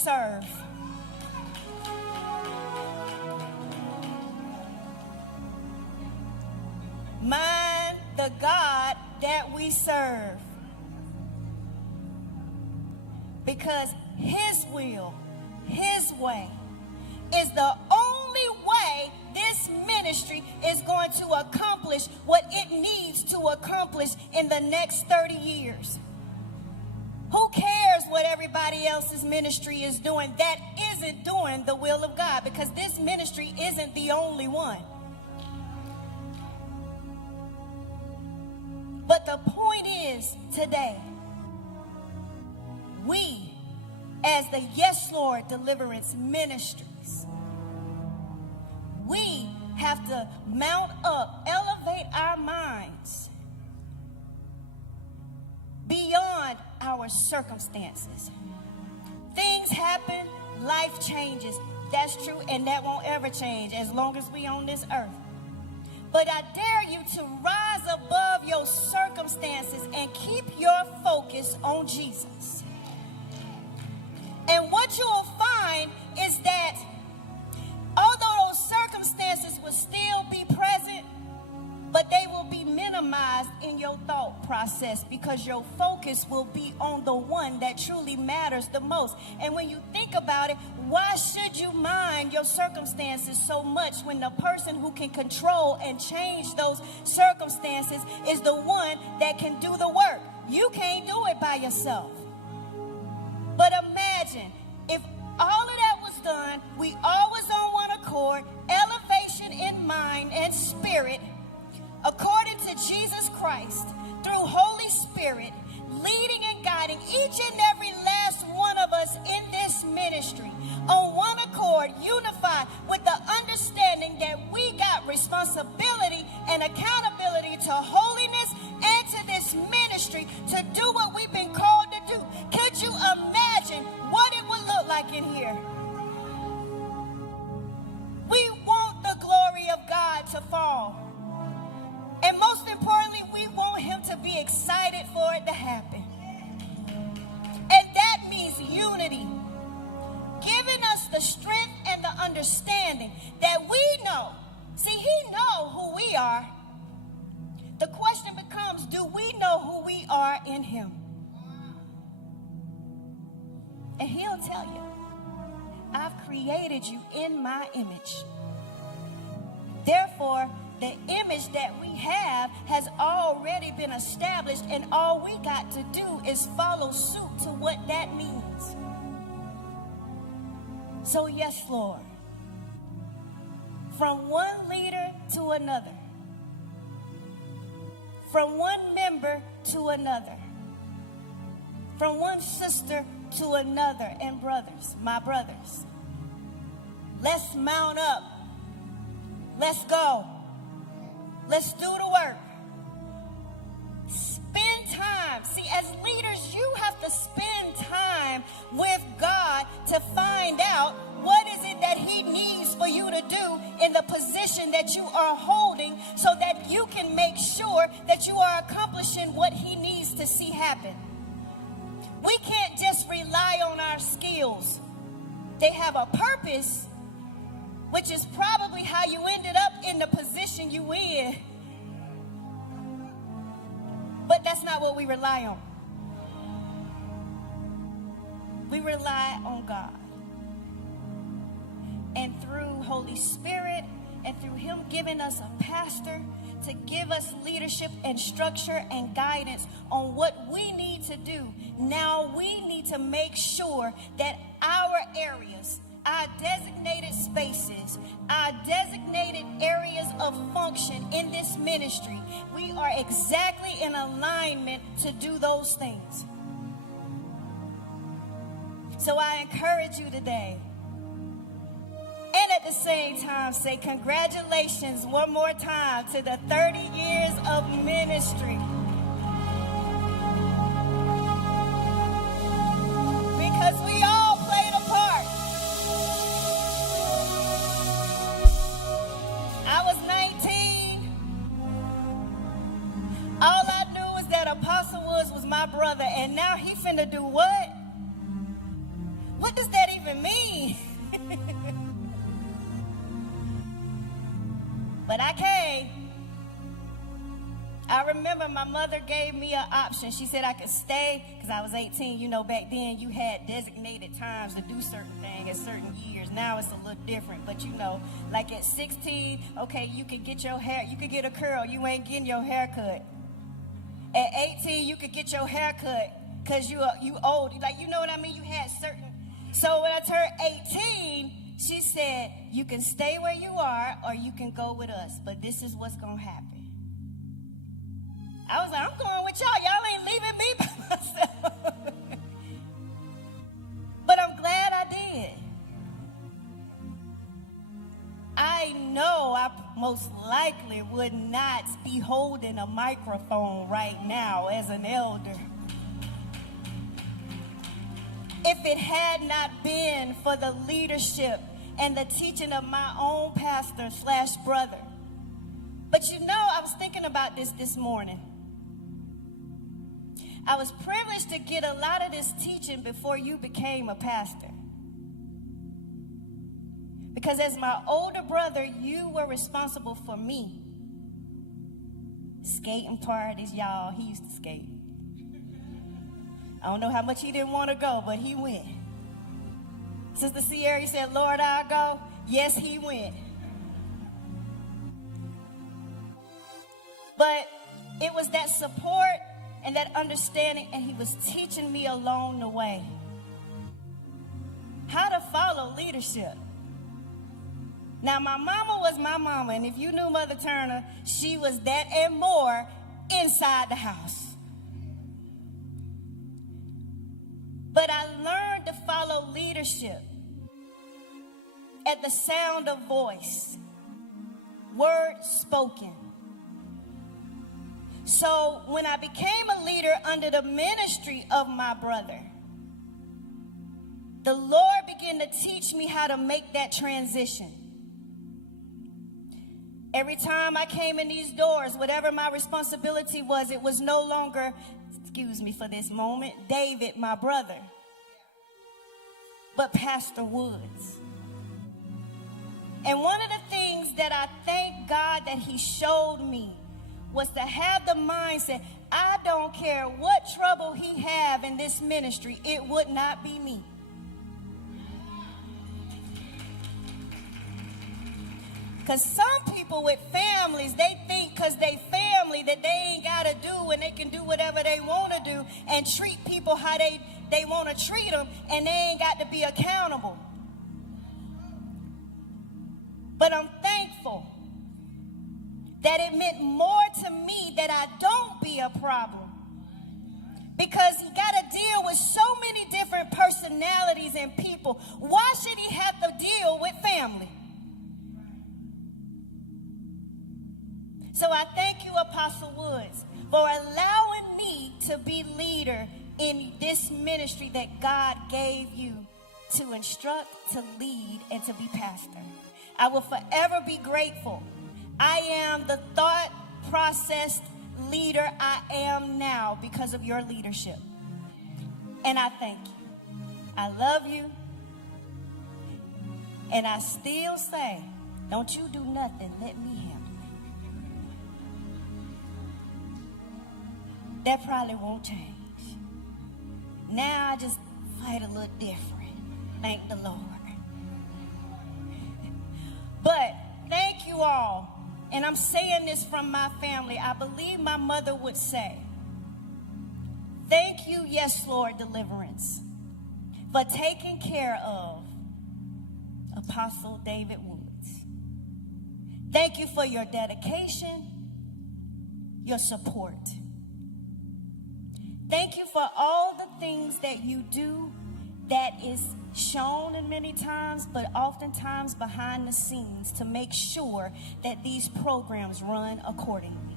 serve. Mind the God that we serve. Because his will, his way, is the only way this ministry is going to accomplish what it needs to accomplish in the next 30 years. Who cares what everybody else's ministry is doing that isn't doing the will of God? Because this ministry isn't the only one. But the point is today, we, as the Yes Lord Deliverance Ministries, we have to mount up, elevate our minds beyond our circumstances. Things happen, life changes. That's true, and that won't ever change as long as we on this earth. But I dare you to rise above your circumstances and keep your focus on Jesus. And what you'll find is that although those circumstances will still be present, but they will be minimized in your thought process because your focus will be on the one that truly matters the most. And when you think about it, why should you mind your circumstances so much when the person who can control and change those circumstances is the one that can do the work? You can't do it by yourself. But imagine if all of that was done, we all was on one accord, elevation in mind and spirit, according to Jesus Christ, through Holy Spirit, leading and guiding each and every last one of us in this ministry, on one accord, unified, with the understanding that we got responsibility and accountability to holiness and to this ministry to do what we've been called to do. Could you imagine what it would look like in here? We want the glory of God to fall. And most importantly, we want him to be excited for it to happen. And that means unity. Giving us the strength and the understanding that we know. See, he knows who we are. The question becomes, do we know who we are in him? And he'll tell you, I've created you in my image. Therefore, the image that we have has already been established, and all we got to do is follow suit to what that means. So yes, Lord, from one leader to another, from one member to another, from one sister to another, and brothers, my brothers, let's mount up. Let's go. Let's do the work. Spend time. See, as leaders, you have to spend time with God to find out what is it that he needs for you to do in the position that you are holding so that you can make sure that you are accomplishing what he needs to see happen. We can't just rely on our skills. They have a purpose, which is probably how you ended up in the position you in. But that's not what we rely on. We rly on God. And through Holy Spirit and through him giving us a pastor to give us leadership and structure and guidance on what we need to do, now we need to make sure that our areas, our designated spaces, our designated areas of function in this ministry, we are exactly in alignment to do those things. So I encourage you today, and at the same time say congratulations one more time to the 30 years of ministry. Because we all played a part. I was 19. All I knew is that Apostle Woods was my brother, and now he finna do what? What does that even even mean. But I came. I remember my mother gave me an option. She said I could stay because I was 18. You know, back then you had designated times to do certain things at certain years. Now it's a little different. But you know, like at 16, okay, you could get your hair, you could get a curl. You ain't getting your hair cut. At 18, you could get your hair cut because you old. Like, you know what I mean? You had certain. So when I turned 18, she said, you can stay where you are or you can go with us. But this is what's going to happen. I was like, I'm going with y'all. Y'all ain't leaving me by myself. But I'm glad I did. I know I most likely would not be holding a microphone right now as an elder if it had not been for the leadership and the teaching of my own pastor/brother. But you know, I was thinking about this morning. I was privileged to get a lot of this teaching before you became a pastor. Because as my older brother, you were responsible for me. Skating parties, y'all. He used to skate. I don't know how much he didn't want to go, but he went. Sister Sierra said, Lord, I'll go. Yes, he went. But it was that support and that understanding, and he was teaching me along the way how to follow leadership. Now, my mama was my mama, and if you knew Mother Turner, she was that and more inside the house. But I learned to follow leadership at the sound of voice, word spoken. So when I became a leader under the ministry of my brother, the Lord began to teach me how to make that transition. Every time I came in these doors, whatever my responsibility was, it was no longer, excuse me for this moment, David, my brother, but Pastor Woods. And one of the things that I thank God that he showed me was to have the mindset, I don't care what trouble he have in this ministry, it would not be me. Because some people with families, they think because they family that they ain't got to do and they can do whatever they want to do and treat people how they want to treat them, and they ain't got to be accountable. But I'm thankful that it meant more to me that I don't be a problem. Because he got to deal with so many different personalities and people. Why should he have to deal with family? So I thank you, Apostle Woods, for allowing me to be leader in this ministry that God gave you to instruct, to lead, and to be pastor. I will forever be grateful. I am the thought processed leader I am now because of your leadership. And I thank you. I love you. And I still say, don't you do nothing, let me handle it. That probably won't change. Now I just fight a little different. Thank the Lord. But thank you all. And I'm saying this from my family. I believe my mother would say, thank you, yes, Lord, Deliverance, for taking care of Apostle David Woods. Thank you for your dedication, your support. Thank you for all the things that you do that is shown in many times, but oftentimes behind the scenes to make sure that these programs run accordingly.